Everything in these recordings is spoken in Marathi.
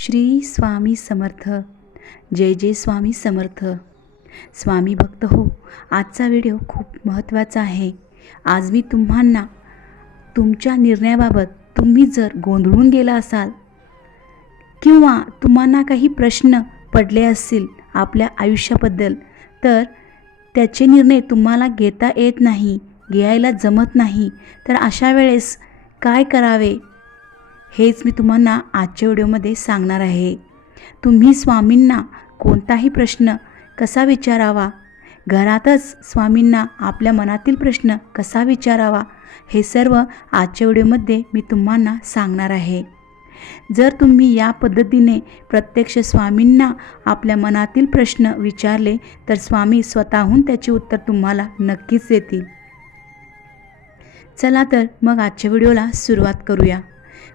श्री स्वामी समर्थ. जय जय स्वामी समर्थ. स्वामी भक्त हो आजचा व्हिडिओ खूप महत्त्वाचा आहे. आज मी तुम्हाला तुमच्या निर्णयाबाबत तुम्ही जर गोंधळून गेला असाल किंवा तुम्हाला काही प्रश्न पडले असतील आपल्या आयुष्याबद्दल तर त्याचे निर्णय तुम्हाला घेता येत नाही घ्यायला जमत नाही तर अशा वेळेस काय करावे? हेच मी तुम्हाला आजच्या व्हिडिओमध्ये सांगणार आहे. तुम्ही स्वामींना कोणताही प्रश्न कसा विचारावा? घरातच स्वामींना आपल्या मनातील प्रश्न कसा विचारावा? हे सर्व आजच्या व्हिडिओमध्ये मी तुम्हाला सांगणार आहे. जर तुम्ही या पद्धतीने प्रत्यक्ष स्वामींना आपल्या मनातील प्रश्न विचारले तर स्वामी स्वतःहून त्याचे उत्तर तुम्हाला नक्कीच देतील. चला तर मग आजच्या व्हिडिओला सुरुवात करूया.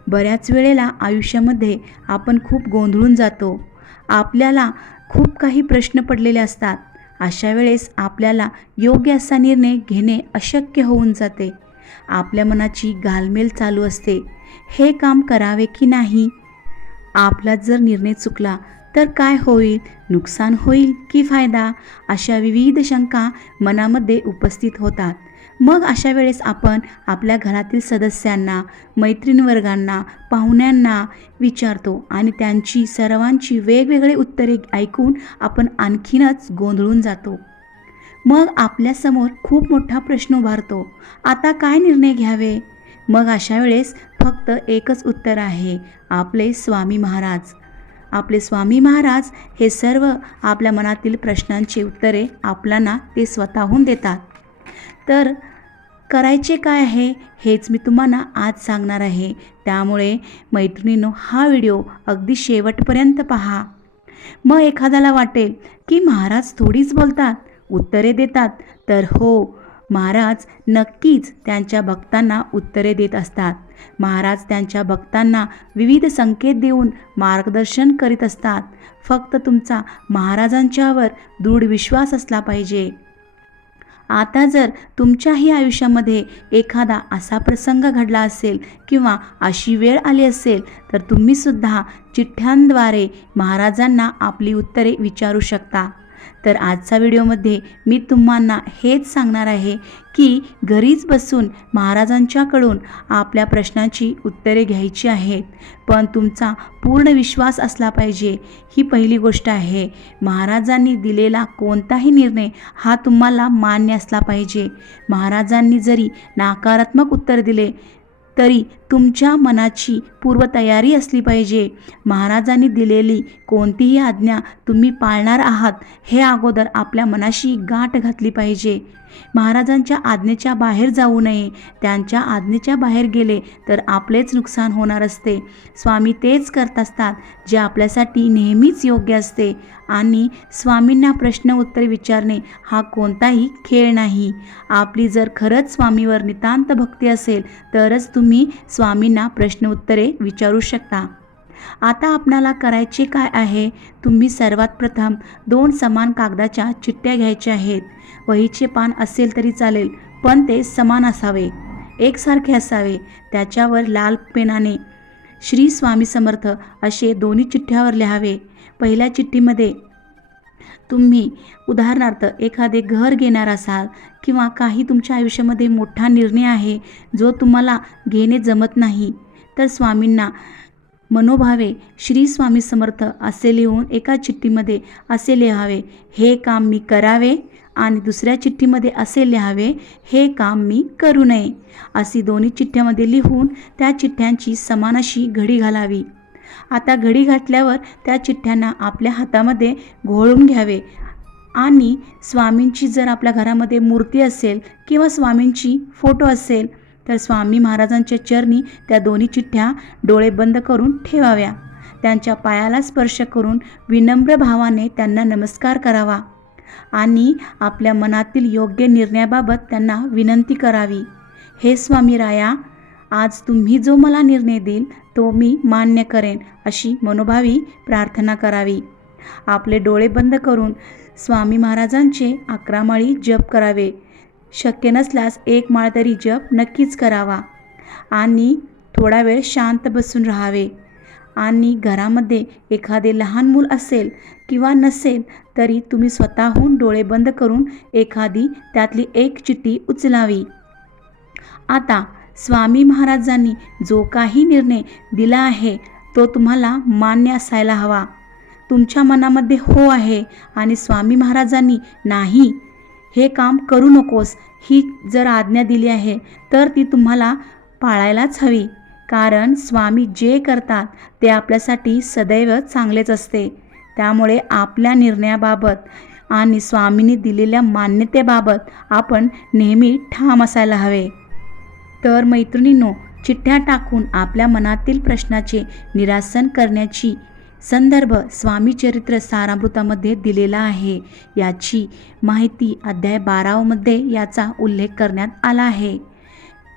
बऱ्याच वेळेला आयुष्यामध्ये आपण खूप गोंधळून जातो. आपल्याला खूप काही प्रश्न पडलेले असतात. अशा वेळेस आपल्याला योग्य असा निर्णय घेणे अशक्य होऊन जाते. आपल्या मनाची घालमेल चालू असते. हे काम करावे की नाही? आपला जर निर्णय चुकला तर काय होईल? नुकसान होईल की फायदा? अशा विविध शंका मनामध्ये उपस्थित होतात. मग अशा वेळेस आपण आपल्या घरातील सदस्यांना मैत्रीणवर्गांना पाहुण्यांना विचारतो आणि त्यांची सर्वांची वेगवेगळी उत्तरे ऐकून आपण आणखीनच गोंधळून जातो. मग आपल्यासमोर खूप मोठा प्रश्न उभारतो आता काय निर्णय घ्यावे? मग अशा वेळेस फक्त एकच उत्तर आहे आपले स्वामी महाराज. आपले स्वामी महाराज हे सर्व आपल्या मनातील प्रश्नांची उत्तरे आपल्याला ते स्वतःहून देतात. तर करायचे काय आहे हेच मी तुम्हाला आज सांगणार आहे. त्यामुळे मैत्रिणींनो हा व्हिडिओ अगदी शेवटपर्यंत पहा. मग एखाद्याला वाटेल की महाराज थोडीच बोलतात उत्तरे देतात तर हो महाराज नक्कीच त्यांच्या भक्तांना उत्तरे देत असतात. महाराज त्यांच्या भक्तांना विविध संकेत देऊन मार्गदर्शन करीत असतात. फक्त तुमचा महाराजांच्यावर दृढ विश्वास असला पाहिजे. आता जर तुमच्याही आयुष्यामध्ये एखादा असा प्रसंग घडला असेल किंवा अशी वेळ आली असेल तर तुम्हीसुद्धा चिठ्ठ्यांद्वारे महाराजांना आपली उत्तरे विचारू शकता. तर आजचा व्हिडिओमध्ये मी तुम्हाला हेच सांगणार आहे की घरीच बसून महाराजांच्याकडून आपल्या प्रश्नांची उत्तरे घ्यायची आहेत. पण तुमचा पूर्ण विश्वास असला पाहिजे. ही पहिली गोष्ट आहे. महाराजांनी दिलेला कोणताही निर्णय हा तुम्हाला मान्य असला पाहिजे. महाराजांनी जरी नकारात्मक उत्तर दिले तरी तुमच्या मनाची पूर्वतयारी असली पाहिजे. महाराजांनी दिलेली कोणतीही आज्ञा तुम्ही पाळणार आहात हे अगोदर आपल्या मनाशी गाठ घातली पाहिजे. महाराजांच्या आज्ञेच्या बाहेर जाऊ नये. त्यांच्या आज्ञेच्या बाहेर गेले तर आपलेच नुकसान होणार असते. स्वामी तेच करत असतात जे आपल्यासाठी नेहमीच योग्य असते. आणि स्वामींना प्रश्न उत्तर विचारणे हा कोणताही खेळ नाही. आपली जर खरंच स्वामीवर नितांत भक्ती असेल तरच तुम्ही स्वामींना प्रश्न उत्तरे विचारू शकता. आता आपणाला करायचे काय आहे? तुम्ही सर्वात प्रथम दोन समान कागदाच्या चिठ्ठ्या घ्यायच्या आहेत. वहीचे पान असेल तरी चालेल पण ते समान असावे. एकसारखे असावे त्याच्यावर लाल पेनाने. श्री स्वामी समर्थ असे दोन्ही चिठ्ठ्यावर लिहावे. पहिल्या चिठ्ठीमध्ये तुम्ही उदाहरणार्थ एखादे घर घेणार असाल किंवा काही तुमच्या आयुष्यामध्ये मोठा निर्णय आहे जो तुम्हाला घेणे जमत नाही तर स्वामींना मनोभावे श्री स्वामी समर्थ असे लिहून एका चिठ्ठीमध्ये असे लिहावे हे काम मी करावे आणि दुसऱ्या चिठ्ठीमध्ये असे लिहावे हे काम मी करू नये अशी दोन्ही चिठ्ठ्यामध्ये लिहून त्या चिठ्ठ्यांची समान अशी घडी घालावी. आता घडी घातल्यावर त्या चिठ्ठ्यांना आपल्या हातामध्ये घोळून घ्यावे. आणि स्वामींची जर आपल्या घरामध्ये मूर्ती असेल किंवा स्वामींची फोटो असेल तर स्वामी महाराजांच्या चरणी त्या दोन्ही चिठ्ठ्या डोळे बंद करून ठेवाव्या. त्यांच्या पायाला स्पर्श करून विनम्र भावाने त्यांना नमस्कार करावा आणि आपल्या मनातील योग्य निर्णयाबाबत त्यांना विनंती करावी. हे स्वामी राया आज तुम्ही जो मला निर्णय देईल तो मी मान्य करेन अशी मनोभावी प्रार्थना करावी. आपले डोळे बंद करून स्वामी महाराजांचे अकरा माळी जप करावे. शक्य नसल्यास एक माळ तरी जप नक्कीच करावा. आणि थोडा वेळ शांत बसून राहावे. आणि घरामध्ये एखादे लहान मूल असेल किंवा नसेल तरी तुम्ही स्वतःहून डोळे बंद करून एखादी त्यातली एक चिठ्ठी उचलावी. आता स्वामी महाराजांनी जो काही निर्णय दिला आहे तो तुम्हाला मान्य असायला हवा. तुमच्या मनामध्ये हो आहे आणि स्वामी महाराजांनी नाही. हे काम करू नकोस. ही जर आज्ञा दिली आहे तर ती तुम्हाला पाळायलाच हवी. कारण स्वामी जे करतात ते आपल्यासाठी सदैव चांगलेच असते. त्यामुळे आपल्या निर्णयाबाबत आणि स्वामींनी दिलेल्या मान्यतेबाबत आपण नेहमी ठाम असायला हवे. तर मैत्रिणींनो चिठ्ठ्या टाकून आपल्या मनातील प्रश्नाचे निरासन करण्याची संदर्भ स्वामी चरित्र सारामृतामध्ये दिलेला आहे. याची माहिती अध्याय बारावमध्ये याचा उल्लेख करण्यात आला आहे.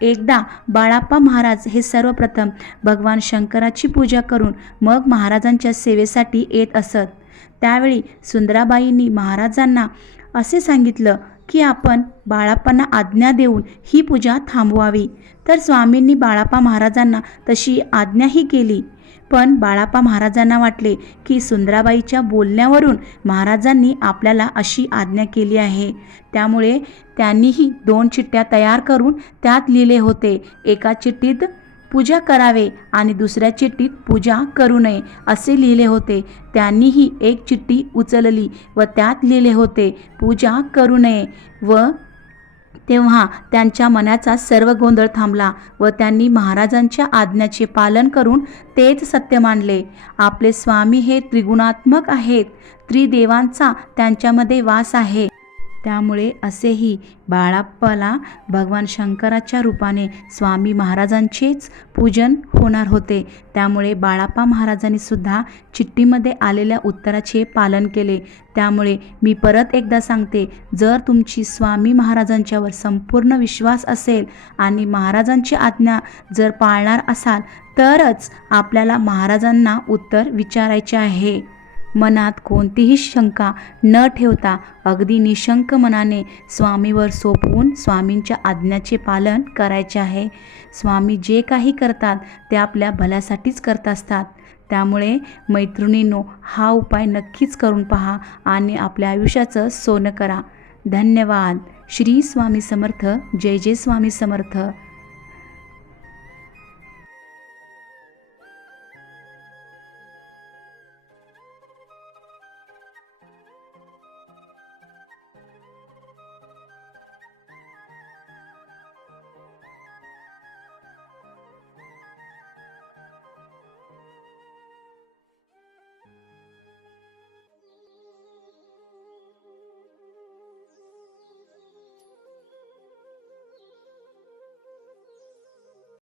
एकदा बाळाप्पा महाराज हे सर्वप्रथम भगवान शंकराची पूजा करून मग महाराजांच्या सेवेसाठी येत असत. त्यावेळी सुंदराबाईंनी महाराजांना असे सांगितलं की आपण बाळाप्पांना आज्ञा देऊन ही पूजा थांबवावी. तर स्वामींनी बाळाप्पा महाराजांना तशी आज्ञाही केली. पण बाळाप्पा महाराजांना वाटले की सुंदराबाईच्या बोलण्यावरून महाराजांनी आपल्याला अशी आज्ञा केली आहे. त्यामुळे त्यांनीही दोन चिठ्ठ्या तयार करून त्यात लिहिले होते. एका चिठ्ठीत पूजा करावे आणि दुसऱ्या चिठ्ठीत पूजा करू नये असे लिहिले होते. त्यांनीही एक चिठ्ठी उचलली व त्यात लिहिले होते पूजा करू नये. व तेव्हा त्यांच्या मनाचा सर्व गोंधळ थांबला व त्यांनी महाराजांच्या आज्ञाचे पालन करून तेच सत्य मानले. आपले स्वामी हे त्रिगुणात्मक आहेत. त्रिदेवांचा त्यांच्यामध्ये वास आहे. त्यामुळे असेही बाळाप्पाला भगवान शंकराच्या रूपाने स्वामी महाराजांचेच पूजन होणार होते. त्यामुळे बाळाप्पा महाराजांनी सुद्धा चिठ्ठीमध्ये आलेल्या उत्तराचे पालन केले. त्यामुळे मी परत एकदा सांगते जर तुमची स्वामी महाराजांच्यावर संपूर्ण विश्वास असेल आणि महाराजांची आज्ञा जर पाळणार असाल तरच आपल्याला महाराजांना उत्तर विचारायचे आहे. मनात कोणतीही शंका न ठेवता अगदी निशंक मनाने स्वामीवर सोपवून स्वामींच्या आज्ञाचे पालन करायचे आहे. स्वामी जे काही करतात ते आपल्या भल्यासाठीच करत असतात. त्यामुळे मैत्रिणींनो हा उपाय नक्कीच करून पहा आणि आपल्या आयुष्याचं सोनं करा. धन्यवाद. श्री स्वामी समर्थ. जय जय स्वामी समर्थ.